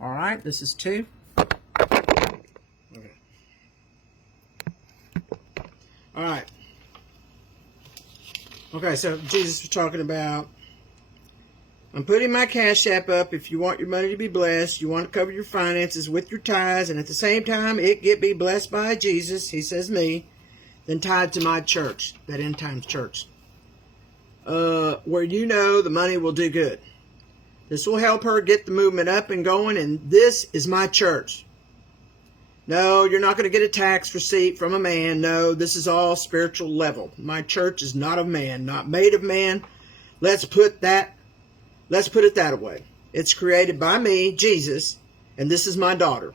All right, this is 2. Okay. All right. Okay, so Jesus was talking about, I'm putting my Cash App up if you want your money to be blessed. You want to cover your finances with your tithes, and at the same time, it get be blessed by Jesus, he says me, then tied to my church, that end times church. Where you know the money will do good. This will help her get the movement up and going, and this is my church. No, you're not going to get a tax receipt from a man. No, this is all spiritual level. My church is not of man, not made of man. Let's put it that way. It's created by me, Jesus, and this is my daughter,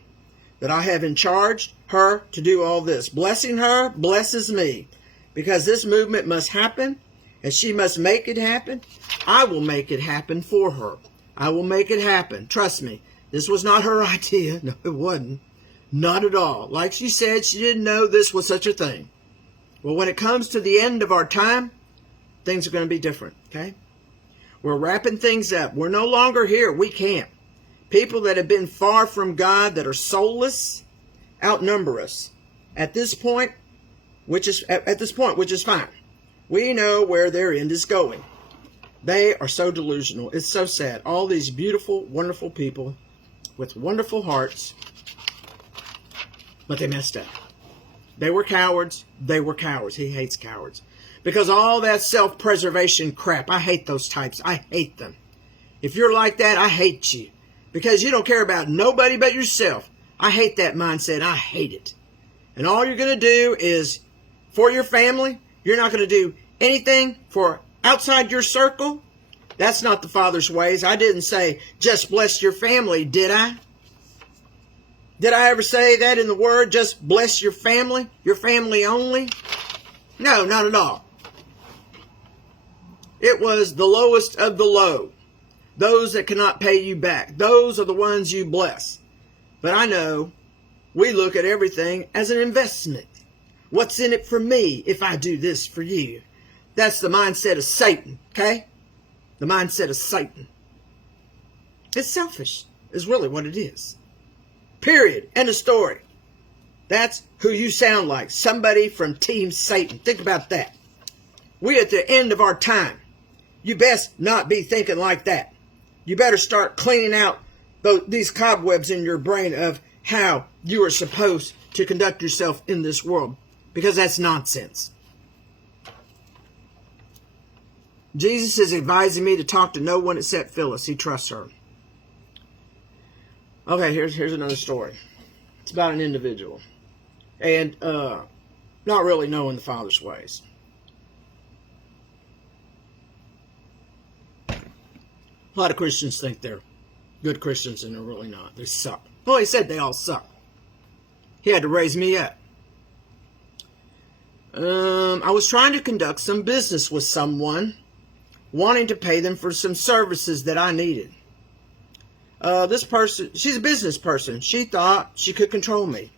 that I have in charge her to do all this. Blessing her blesses me, because this movement must happen, and she must make it happen. I will make it happen for her. I will make it happen. Trust me, this was not her idea. No, it wasn't. Not at all. Like she said, she didn't know this was such a thing. Well, when it comes to the end of our time, things are going to be different, okay? We're wrapping things up. We're no longer here. We can't. People that have been far from God, that are soulless, outnumber us. At this point, which is fine. We know where their end is going. They are so delusional. It's so sad. All these beautiful, wonderful people with wonderful hearts, but they messed up. They were cowards. They were cowards. He hates cowards. Because all that self-preservation crap, I hate those types. I hate them. If you're like that, I hate you. Because you don't care about nobody but yourself. I hate that mindset. I hate it. And all you're going to do is, for your family, you're not going to do anything for outside your circle. That's not the Father's ways. I didn't say, just bless your family, did I? Did I ever say that in the Word? Just bless your family only? No, not at all. It was the lowest of the low. Those that cannot pay you back. Those are the ones you bless. But I know we look at everything as an investment. What's in it for me if I do this for you? That's the mindset of Satan, okay? The mindset of Satan. It's selfish, is really what it is. Period. End of story. That's who you sound like. Somebody from Team Satan. Think about that. We're at the end of our time. You best not be thinking like that. You better start cleaning out these cobwebs in your brain of how you are supposed to conduct yourself in this world. Because that's nonsense. Jesus is advising me to talk to no one except Phyllis. He trusts her. Okay, here's another story. It's about an individual. And not really knowing the Father's ways. A lot of Christians think they're good Christians, and they're really not. They suck. Well, he said they all suck. He had to raise me up. I was trying to conduct some business with someone, wanting to pay them for some services that I needed. This person, she's a business person. She thought she could control me.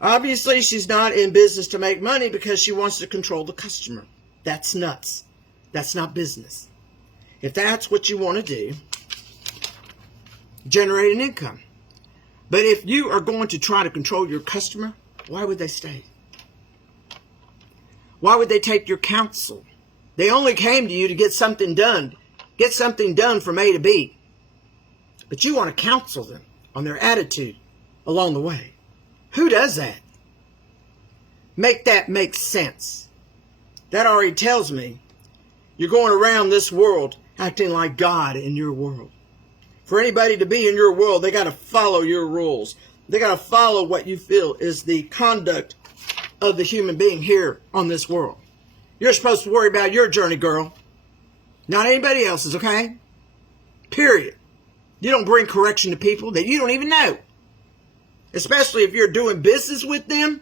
Obviously, she's not in business to make money because she wants to control the customer. That's nuts. That's not business. If that's what you want to do, generate an income. But if you are going to try to control your customer, why would they stay? Why would they take your counsel? They only came to you to get something done. Get something done from A to B. But you want to counsel them on their attitude along the way. Who does that? Make that make sense. That already tells me you're going around this world acting like God in your world. For anybody to be in your world, they got to follow your rules. They got to follow what you feel is the conduct of the human being here on this world. You're supposed to worry about your journey, girl. Not anybody else's, okay? Period. You don't bring correction to people that you don't even know. Especially if you're doing business with them.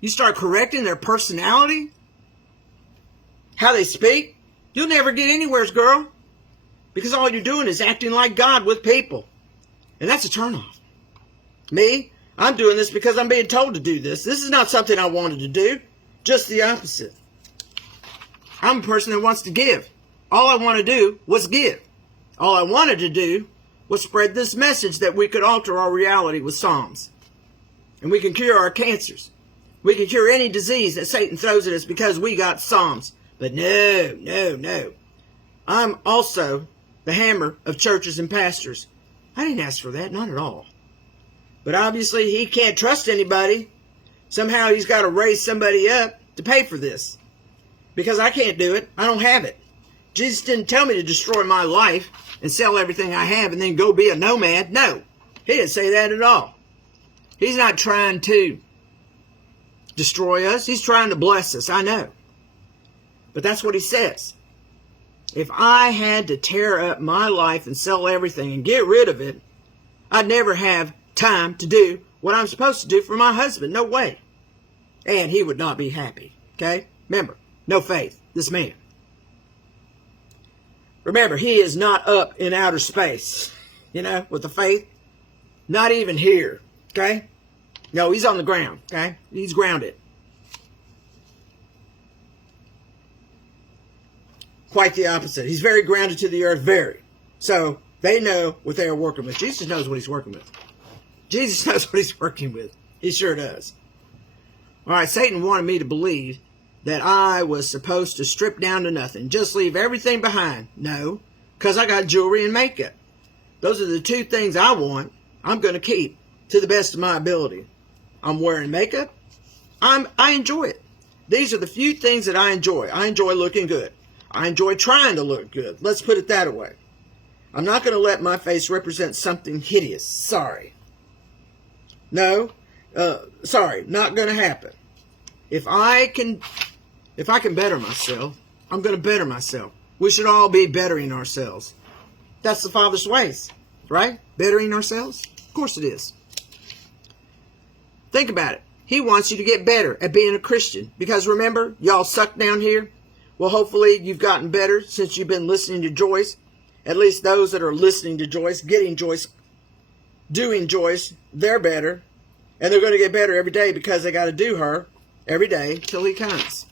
You start correcting their personality. How they speak. You'll never get anywhere, girl. Because all you're doing is acting like God with people. And that's a turnoff. Me, I'm doing this because I'm being told to do this. This is not something I wanted to do. Just the opposite. I'm a person that wants to give. All I want to do was give. All I wanted to do will spread this message that we could alter our reality with Psalms. And we can cure our cancers. We can cure any disease that Satan throws at us because we got Psalms. But no, no, no. I'm also the hammer of churches and pastors. I didn't ask for that, not at all. But obviously he can't trust anybody. Somehow he's got to raise somebody up to pay for this. Because I can't do it. I don't have it. Jesus didn't tell me to destroy my life and sell everything I have and then go be a nomad. No, he didn't say that at all. He's not trying to destroy us. He's trying to bless us. I know. But that's what he says. If I had to tear up my life and sell everything and get rid of it, I'd never have time to do what I'm supposed to do for my husband. No way. And he would not be happy. Okay? Remember, no faith. This man. Remember, he is not up in outer space. You know, with the faith. Not even here. Okay? No, he's on the ground. Okay? He's grounded. Quite the opposite. He's very grounded to the earth. Very. So, they know what they are working with. Jesus knows what he's working with. Jesus knows what he's working with. He sure does. All right, Satan wanted me to believe that I was supposed to strip down to nothing. Just leave everything behind. No, because I got jewelry and makeup. Those are the two things I want. I'm going to keep to the best of my ability. I'm wearing makeup. I enjoy it. These are the few things that I enjoy. I enjoy looking good. I enjoy trying to look good. Let's put it that way. I'm not going to let my face represent something hideous. Sorry. No. Sorry. Not going to happen. If I can better myself, I'm going to better myself. We should all be bettering ourselves. That's the Father's ways, right? Bettering ourselves? Of course it is. Think about it. He wants you to get better at being a Christian. Because remember, y'all suck down here. Well, hopefully you've gotten better since you've been listening to Joyce. At least those that are listening to Joyce, getting Joyce, doing Joyce, they're better. And they're going to get better every day because they got to do her every day till he comes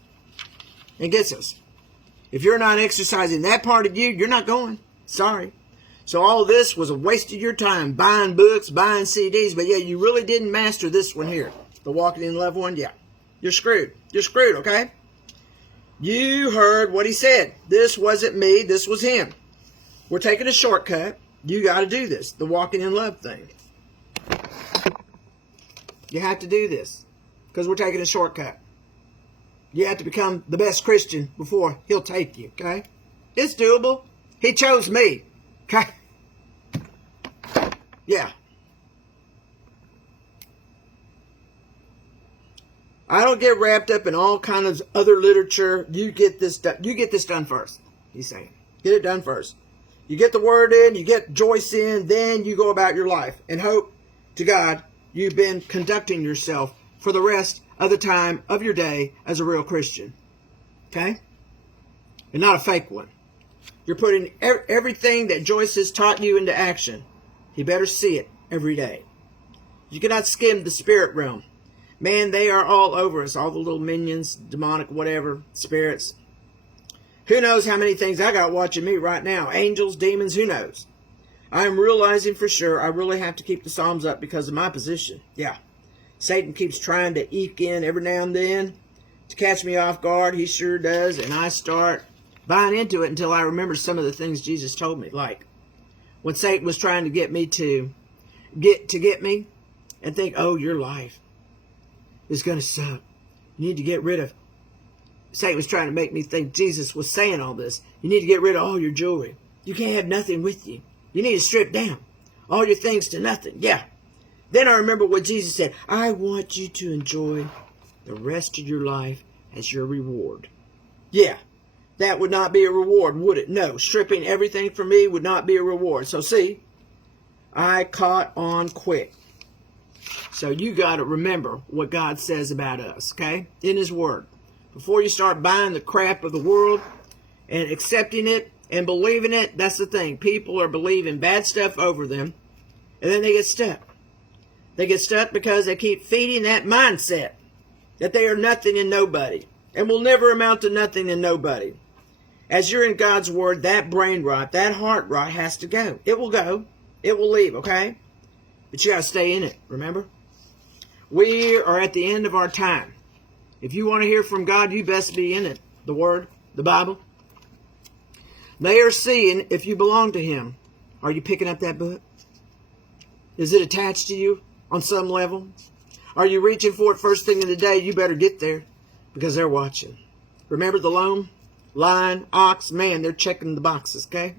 and gets us. If you're not exercising that part of you, you're not going. Sorry. So all of this was a waste of your time, buying books, buying CDs, but yeah, you really didn't master this one here. The Walking in Love one, yeah. You're screwed. You're screwed, okay? You heard what he said. This wasn't me, this was him. We're taking a shortcut. You got to do this, the Walking in Love thing. You have to do this because we're taking a shortcut. You have to become the best Christian before he'll take you, okay? It's doable. He chose me, okay? Yeah. I don't get wrapped up in all kinds of other literature. You get this done. You get this done first, he's saying. Get it done first. You get the word in, you get Joyce in, then you go about your life and hope to God you've been conducting yourself for the rest of the time of your day as a real Christian. Okay? And not a fake one. You're putting everything that Joyce has taught you into action. You better see it every day. You cannot skim the spirit realm. Man, they are all over us. All the little minions, demonic, whatever, spirits. Who knows how many things I got watching me right now. Angels, demons, who knows? I am realizing for sure I really have to keep the Psalms up because of my position. Yeah. Satan keeps trying to eke in every now and then to catch me off guard. He sure does. And I start buying into it until I remember some of the things Jesus told me. Like when Satan was trying to get me to get me and think, oh, your life is going to suck. You need to get rid of. Satan was trying to make me think Jesus was saying all this. You need to get rid of all your jewelry. You can't have nothing with you. You need to strip down all your things to nothing. Yeah. Then I remember what Jesus said. I want you to enjoy the rest of your life as your reward. Yeah. That would not be a reward, would it? No. Stripping everything from me would not be a reward. So see, I caught on quick. So you got to remember what God says about us, okay? In His Word. Before you start buying the crap of the world and accepting it and believing it, that's the thing. People are believing bad stuff over them, and then they get stuck. They get stuck because they keep feeding that mindset that they are nothing and nobody and will never amount to nothing and nobody. As you're in God's Word, that brain rot, that heart rot has to go. It will go. It will leave, okay? But you got to stay in it, remember? We are at the end of our time. If you want to hear from God, you best be in it. The Word, the Bible. They are seeing if you belong to Him. Are you picking up that book? Is it attached to you on some level? Are you reaching for it first thing in the day? You better get there because they're watching. Remember the loam, lion, ox, man, they're checking the boxes, okay?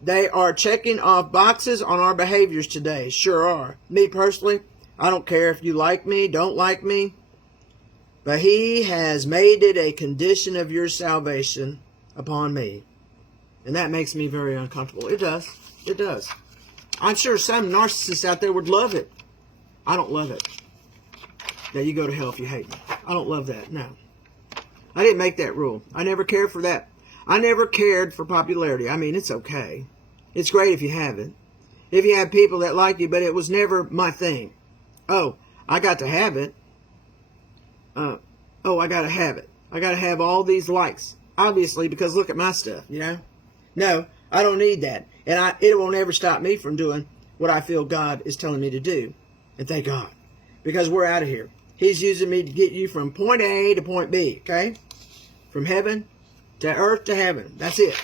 They are checking off boxes on our behaviors today. Sure are. Me personally, I don't care if you like me, don't like me. But He has made it a condition of your salvation upon me. And that makes me very uncomfortable. It does. It does. I'm sure some narcissists out there would love it. I don't love it. Now you go to hell if you hate me. I don't love that. No. I didn't make that rule. I never cared for that. I never cared for popularity. I mean, it's okay. It's great if you have it. If you have people that like you, but it was never my thing. Oh, I got to have it. I got to have it. I got to have all these likes. Obviously, because look at my stuff, you know. No, I don't need that. And it won't ever stop me from doing what I feel God is telling me to do. And thank God. Because we're out of here. He's using me to get you from point A to point B, okay? From heaven to earth to heaven. That's it,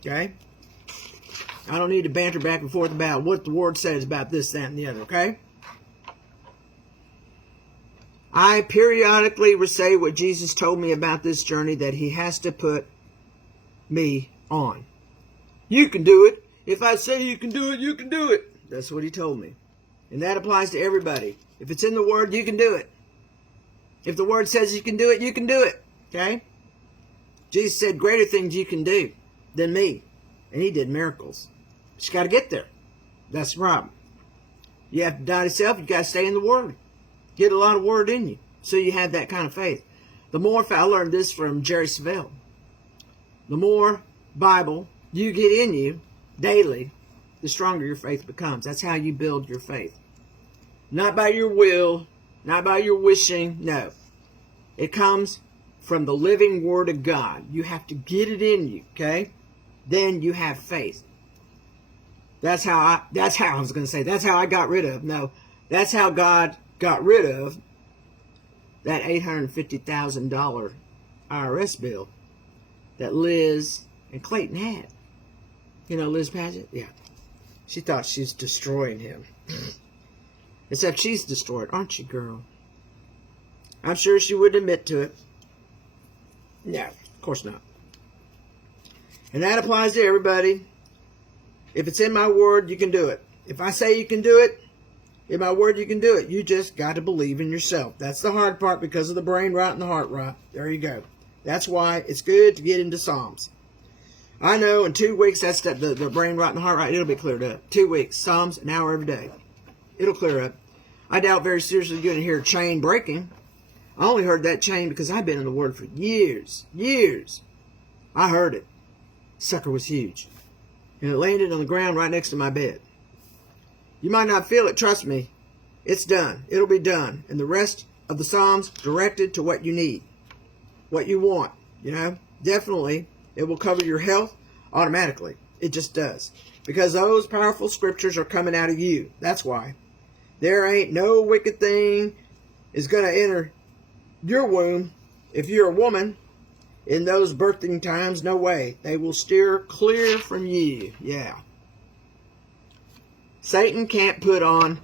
okay? I don't need to banter back and forth about what the Word says about this, that, and the other, okay? I periodically say what Jesus told me about this journey that He has to put me on. You can do it. If I say you can do it, you can do it. That's what He told me. And that applies to everybody. If it's in the Word, you can do it. If the Word says you can do it, you can do it. Okay? Jesus said greater things you can do than me. And He did miracles. But you got to get there. That's the problem. You have to die to self. You got to stay in the Word. Get a lot of Word in you. So you have that kind of faith. The more, I learned this from Jerry Savelle. The more Bible you get in you daily, the stronger your faith becomes. That's how you build your faith. Not by your will, not by your wishing, no. It comes from the living Word of God. You have to get it in you, okay? Then you have faith. That's how I got rid of. No, that's how God got rid of that $850,000 IRS bill that Liz and Clayton had. You know Liz Paget? Yeah. She thought she's destroying him. Except she's destroyed, aren't you, girl? I'm sure she wouldn't admit to it. No, of course not. And that applies to everybody. If it's in my Word, you can do it. If I say you can do it, in my Word, you can do it. You just got to believe in yourself. That's the hard part because of the brain rot and the heart rot. There you go. That's why it's good to get into Psalms. I know in 2 weeks, that's the brain rot and the heart rot, it'll be cleared up. 2 weeks, Psalms, an hour every day. It'll clear up. I doubt very seriously you're going to hear a chain breaking. I only heard that chain because I've been in the Word for years. I heard it. Sucker was huge. And it landed on the ground right next to my bed. You might not feel it, trust me. It's done. It'll be done. And the rest of the Psalms directed to what you need. What you want, you know. Definitely, it will cover your health automatically. It just does. Because those powerful scriptures are coming out of you. That's why. There ain't no wicked thing is going to enter your womb if you're a woman in those birthing times. No way. They will steer clear from you. Yeah. Satan can't put on,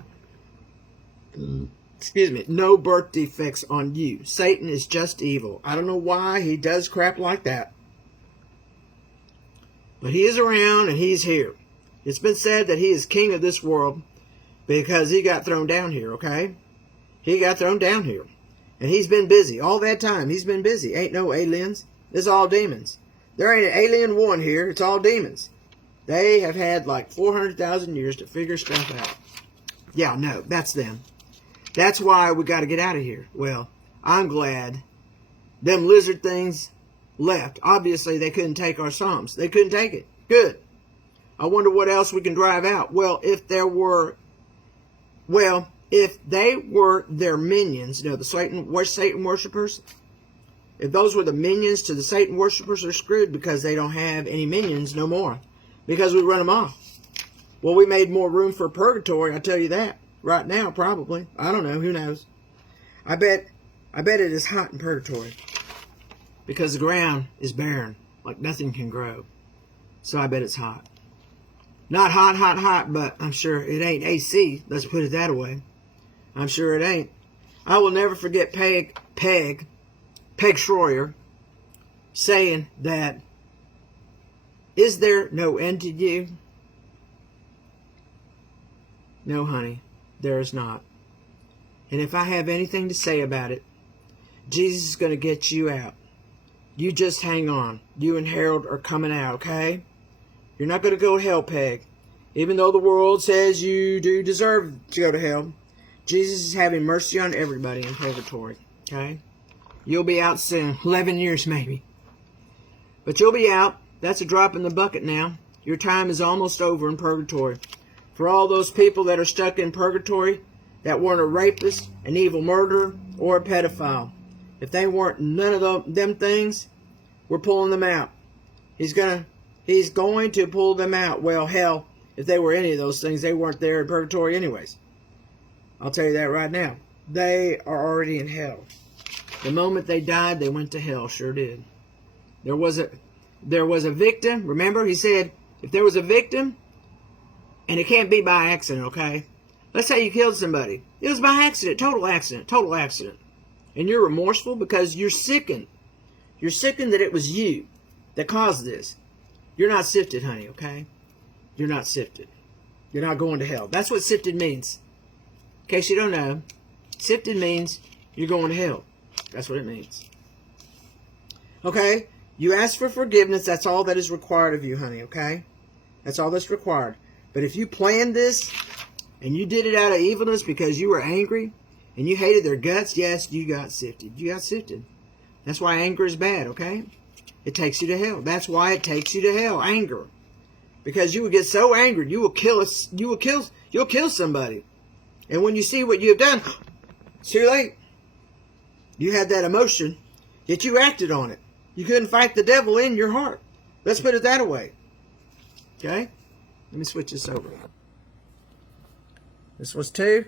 no birth defects on you. Satan is just evil. I don't know why he does crap like that. But he is around and he's here. It's been said that he is king of this world because he got thrown down here, okay? He got thrown down here. And he's been busy. All that time, he's been busy. Ain't no aliens. It's all demons. There ain't an alien one here. It's all demons. They have had like 400,000 years to figure stuff out. Yeah, no, that's them. That's why we got to get out of here. Well, I'm glad them lizard things left. Obviously, they couldn't take our Psalms. They couldn't take it. Good. I wonder what else we can drive out. Well, if they were their minions, you know, the Satan worshipers, if those were the minions to the Satan worshipers, they're screwed because they don't have any minions no more. Because we run them off. Well, we made more room for purgatory, I tell you that. Right now, probably. I don't know. Who knows? I bet it is hot in purgatory. Because the ground is barren. Like nothing can grow. So I bet it's hot. Not hot, hot, hot, but I'm sure it ain't AC. Let's put it that way. I'm sure it ain't. I will never forget Peg Schroyer saying that, is there no end to you? No, honey, there is not. And if I have anything to say about it, Jesus is going to get you out. You just hang on. You and Harold are coming out, okay? You're not going to go to hell, Peg. Even though the world says you do deserve to go to hell, Jesus is having mercy on everybody in purgatory, okay? You'll be out soon. 11 years, maybe. But you'll be out. That's a drop in the bucket now. Your time is almost over in purgatory. For all those people that are stuck in purgatory that weren't a rapist, an evil murderer, or a pedophile. If they weren't none of them things, we're pulling them out. He's going to pull them out. Well, hell, if they were any of those things, they weren't there in purgatory anyways. I'll tell you that right now. They are already in hell. The moment they died, they went to hell. Sure did. There was a victim. Remember, he said, if there was a victim, and it can't be by accident, okay? Let's say you killed somebody. It was by accident. Total accident. And you're remorseful because you're sickened. You're sickened that it was you that caused this. You're not sifted, honey, okay? You're not sifted. You're not going to hell. That's what sifted means. In case you don't know, sifted means you're going to hell. That's what it means. Okay? You ask for forgiveness. That's all that is required of you, honey, okay? That's all that's required. But if you planned this and you did it out of evilness because you were angry and you hated their guts, yes, you got sifted. You got sifted. That's why anger is bad, okay? It takes you to hell. That's why it takes you to hell, anger. Because you will get so angry, you'll kill somebody. And when you see what you have done, it's too late. You had that emotion, yet you acted on it. You couldn't fight the devil in your heart. Let's put it that way. Okay? Let me switch this over. This was 2.